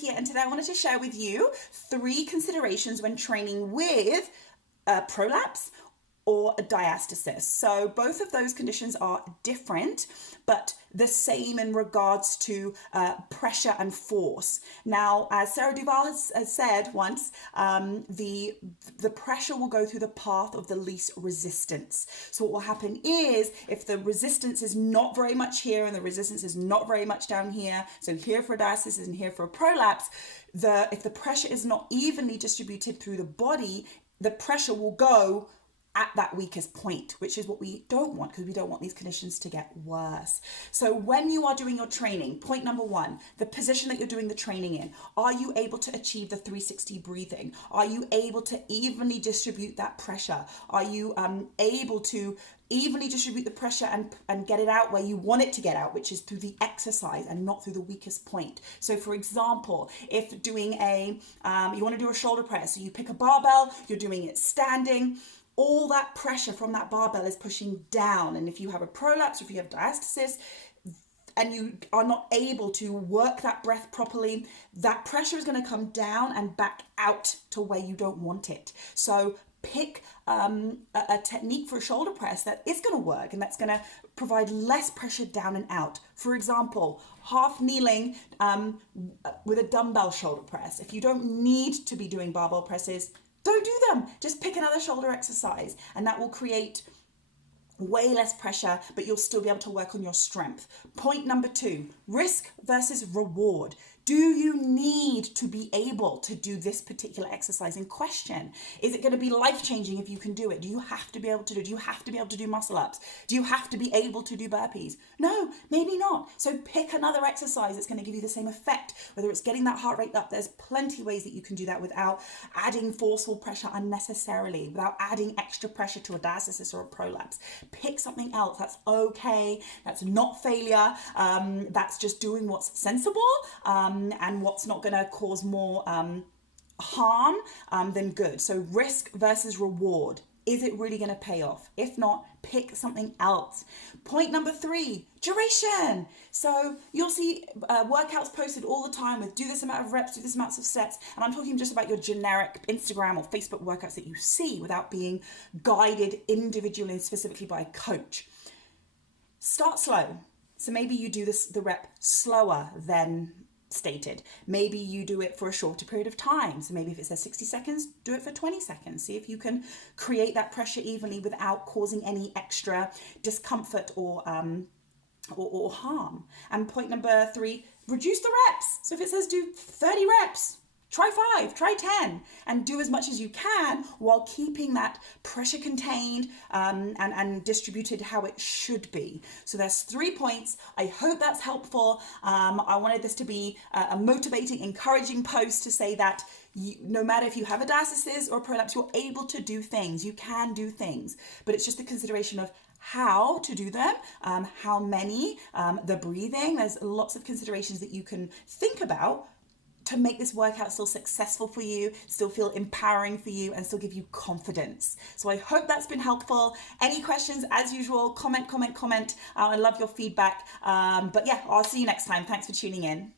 here, and today I wanted to share with you 3 considerations when training with prolapse or a diastasis. So both of those conditions are different, but the same in regards to pressure and force. Now, as Sarah Duval has said once, the pressure will go through the path of the least resistance. So what will happen is, if the resistance is not very much here and the resistance is not very much down here, so here for a diastasis and here for a prolapse, if the pressure is not evenly distributed through the body, the pressure will go at that weakest point, which is what we don't want, because we don't want these conditions to get worse. So when you are doing your training, point number 1, the position that you're doing the training in, are you able to achieve the 360 breathing? Are you able to evenly distribute that pressure? Are you able to evenly distribute the pressure and get it out where you want it to get out, which is through the exercise and not through the weakest point? So for example, if doing you want to do a shoulder press, so you pick a barbell, you're doing it standing, all that pressure from that barbell is pushing down. And if you have a prolapse or if you have diastasis and you are not able to work that breath properly, that pressure is going to come down and back out to where you don't want it. So pick a technique for a shoulder press that is going to work and that's going to provide less pressure down and out. For example, half kneeling with a dumbbell shoulder press. If you don't need to be doing barbell presses, don't do them. Just pick another shoulder exercise, and that will create way less pressure, but you'll still be able to work on your strength. Point number 2, risk versus reward. Do you need to be able to do this particular exercise in question? Is it going to be life-changing if you can do it? Do you have to be able to do it? Do you have to be able to do muscle-ups? Do you have to be able to do burpees? No, maybe not. So pick another exercise that's going to give you the same effect, whether it's getting that heart rate up. There's plenty of ways that you can do that without adding forceful pressure unnecessarily, without adding extra pressure to a diastasis or a prolapse. Pick something else. That's okay. That's not failure. That's just doing what's sensible. And what's not going to cause more harm than good. So risk versus reward. Is it really going to pay off? If not, pick something else. Point number 3, duration. So you'll see workouts posted all the time with do this amount of reps, do this amount of sets. And I'm talking just about your generic Instagram or Facebook workouts that you see without being guided individually and specifically by a coach. Start slow. So maybe you do the rep slower than stated. Maybe you do it for a shorter period of time. So maybe if it says 60 seconds, do it for 20 seconds. See if you can create that pressure evenly without causing any extra discomfort or harm. And point number 3, reduce the reps. So if it says do 30 reps, try 5, try 10, and do as much as you can while keeping that pressure contained and distributed how it should be. So there's 3 points. I hope that's helpful. I wanted this to be a motivating, encouraging post to say that no matter if you have a diastasis or a prolapse, you're able to do things. You can do things, but it's just the consideration of how to do them, how many, the breathing. There's lots of considerations that you can think about to make this workout still successful for you, still feel empowering for you, and still give you confidence. So I hope that's been helpful. Any questions, as usual, comment. I love your feedback. But yeah, I'll see you next time. Thanks for tuning in.